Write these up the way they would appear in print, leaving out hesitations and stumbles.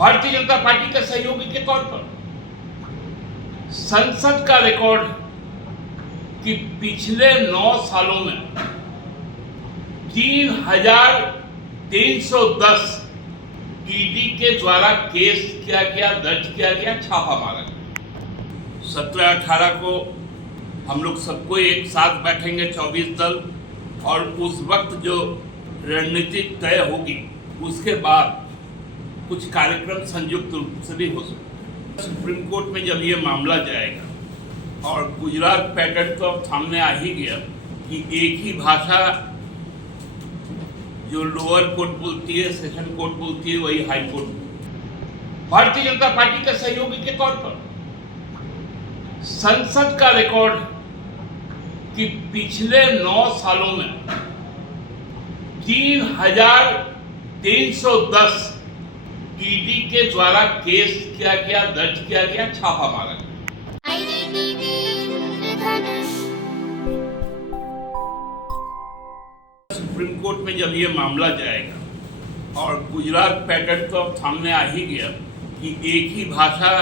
Bharatiya Janata party के सहयोगी के तौर पर संसद का रिकॉर्ड कि पिछले 9 सालों में 3,310 ईडी के द्वारा केस किया गया, दर्ज किया गया, छापा मारा गया। 17-18 को हम लोग सबको एक साथ बैठेंगे 24 दल, और उस वक्त जो रणनीति तय होगी उसके बाद कुछ कार्यक्रम संयुक्त रूप से भी हो सकते। सुप्रीम कोर्ट में जब ये मामला जाएगा, और गुजरात पैटर्न तो सामने आ ही गया कि एक ही भाषा जो लोअर कोर्ट बोलती है, सेशन कोर्ट बोलती है, वही high court. Bharatiya Janata party के सहयोगी के तौर पर संसद का रिकॉर्ड कि पिछले 9 सालों में 3,310 ईडी के द्वारा केस किया गया, दर्ज किया गया, छापा मारा गया। सुप्रीम कोर्ट में जब ये मामला जाएगा, और गुजरात पैटर्न तो सामने आ ही गया कि एक ही भाषा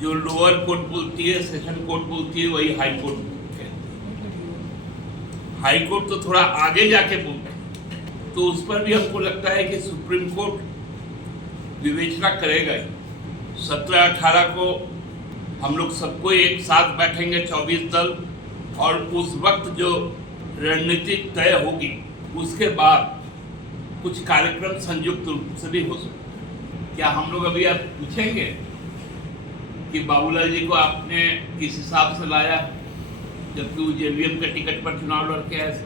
जो लोअर कोर्ट बोलती है, सेशन कोर्ट बोलती है, वही हाई कोर्ट कहती है। हाई कोर्ट तो थोड़ा आगे जाके बोलते हैं, तो उस पर भी हमको लगता है कि सुप्रीम कोर्ट विवेचना करेगा ही। 17-18 को हम लोग सबको एक साथ बैठेंगे 24 दल, और उस वक्त जो रणनीति तय होगी उसके बाद कुछ कार्यक्रम संयुक्त रूप से भी हो सकते। क्या हम लोग अभी आप पूछेंगे कि बाबूलाल जी को आपने किस हिसाब से लाया, जबकि वो जेवीएम के टिकट पर चुनाव लड़के आए?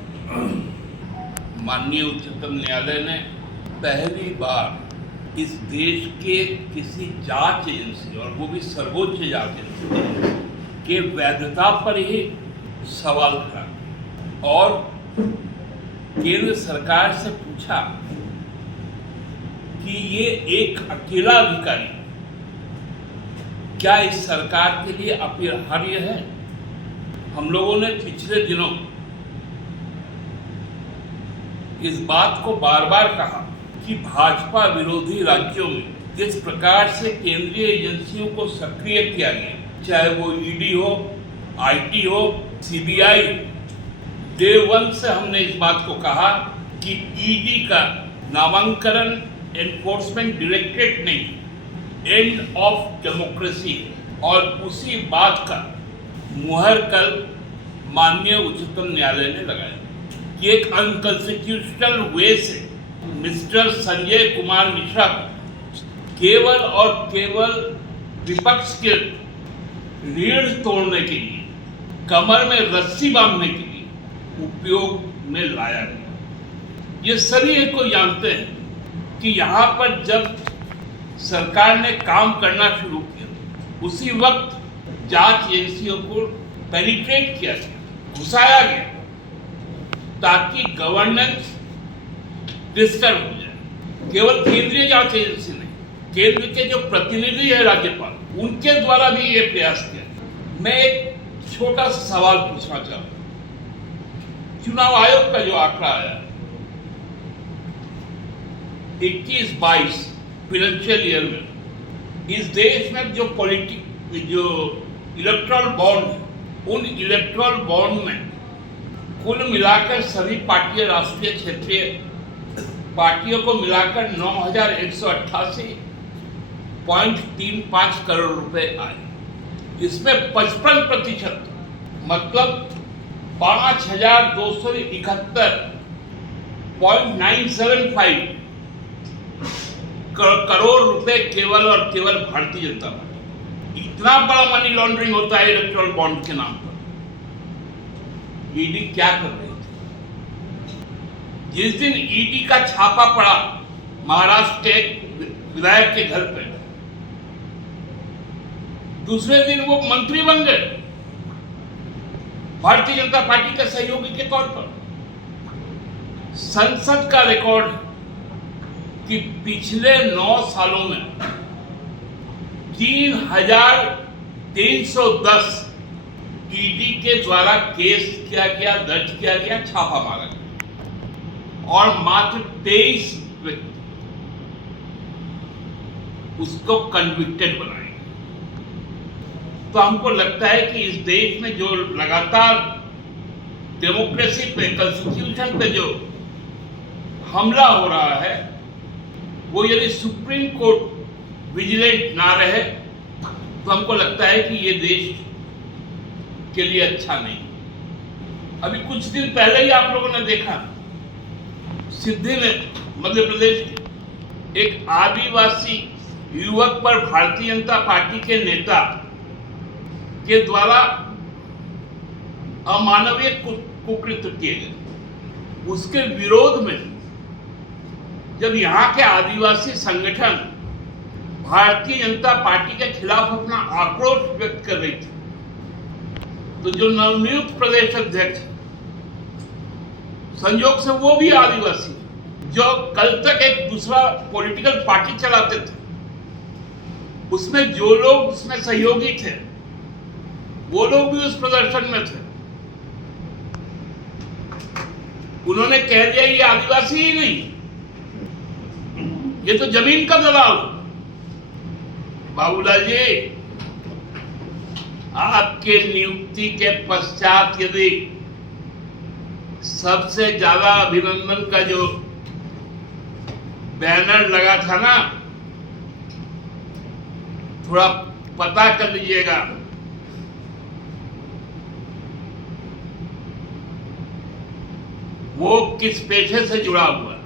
माननीय उच्चतम न्यायालय ने पहली बार इस देश के किसी जांच एजेंसी, और वो भी सर्वोच्च जांच एजेंसी, के वैधता पर ही सवाल खड़ा, और केंद्र सरकार से पूछा कि ये एक अकेला अधिकारी क्या इस सरकार के लिए अपरिहार्य है? हम लोगों ने पिछले दिनों इस बात को बार बार कहा कि भाजपा विरोधी राज्यों में जिस प्रकार से केंद्रीय एजेंसियों को सक्रिय किया गया, चाहे वो ईडी हो, आईटी हो, सीबीआई, डे 1 से हमने इस बात को कहा कि ईडी का नामांकन एनफोर्समेंट डायरेक्टरेट नहीं, एंड ऑफ डेमोक्रेसी, और उसी बात का मुहर कल माननीय उच्चतम न्यायालय ने लगाया कि एक अनकॉन्स्टिट्यूशनल वे से मिस्टर संजय कुमार मिश्रा को केवल और केवल विपक्ष के रीढ़ तोड़ने के लिए, कमर में रस्सी बांधने के लिए उपयोग में लाया गया। ये सभी को जानते हैं कि यहाँ पर जब सरकार ने काम करना शुरू किया, उसी वक्त जांच एजेंसियों को पेनिट्रेट किया गया, घुसाया गया, ताकि गवर्नेंस डिस्टर्ब हो जाए। केवल केंद्रीय जांच एजेंसी नहीं, केंद्र के जो प्रतिनिधि है राज्यपाल, उनके द्वारा भी ये प्रयास किया। मैं एक छोटा सा सवाल पूछना चाहता हूं। चुनाव आयोग का जो आंकड़ा आया 21-22 फाइनेंशियल ईयर में, इस देश में जो इलेक्ट्रल बॉन्ड, उन इलेक्ट्रल बॉन्ड में कुल मिलाकर सभी पार्टियां, राष्ट्रीय क्षेत्रीय पार्टियों को मिलाकर 9,188.35 करोड़ रुपए आए। इसमें 55%, मतलब 5,271.975 करोड़ रुपए केवल और केवल भारतीय जनता पार्टी। इतना बड़ा मनी लॉन्ड्रिंग होता है इलेक्ट्रल बॉन्ड के नाम पर। ईडी क्या कर रही थी? जिस दिन ईडी का छापा पड़ा महाराष्ट्र के विधायक के घर पे, दूसरे दिन वो मंत्री बन गए भारतीय जनता पार्टी के सहयोगी के तौर पर। संसद का रिकॉर्ड कि पिछले 9 सालों में 3,310 ईडी के द्वारा केस किया गया, दर्ज किया गया, छापा मारा गया, और मात्र 23 व्यक्ति उसको कन्विक्टेड बनाएंगे। तो हमको लगता है कि इस देश में जो लगातार डेमोक्रेसी पे, कॉन्स्टिट्यूशन पे जो हमला हो रहा है, वो यदि सुप्रीम कोर्ट विजिलेंट ना रहे तो हमको लगता है कि ये देश के लिए अच्छा नहीं। अभी कुछ दिन पहले ही आप लोगों ने देखा, सिद्धि में, मध्य प्रदेश के एक आदिवासी युवक पर भारतीय जनता पार्टी के नेता के द्वारा अमानवीय कुकृत्य किए गए। उसके विरोध में जब यहाँ के आदिवासी संगठन भारतीय जनता पार्टी के खिलाफ अपना आक्रोश व्यक्त कर रही थी, तो जो नवनियुक्त प्रदेश अध्यक्ष, संयोग से वो भी आदिवासी, जो कल तक एक दूसरा पॉलिटिकल पार्टी चलाते थे, उसमें जो लोग उसमें सहयोगी थे वो लोग भी उस प्रदर्शन में थे। उन्होंने कह दिया ये आदिवासी ही नहीं, ये तो जमीन का दलाल। बाबूलाल जी, आपके नियुक्ति के पश्चात यदि सबसे ज्यादा अभिनंदन का जो बैनर लगा था ना, थोड़ा पता कर लीजिएगा, वो किस पेशे से जुड़ा हुआ है।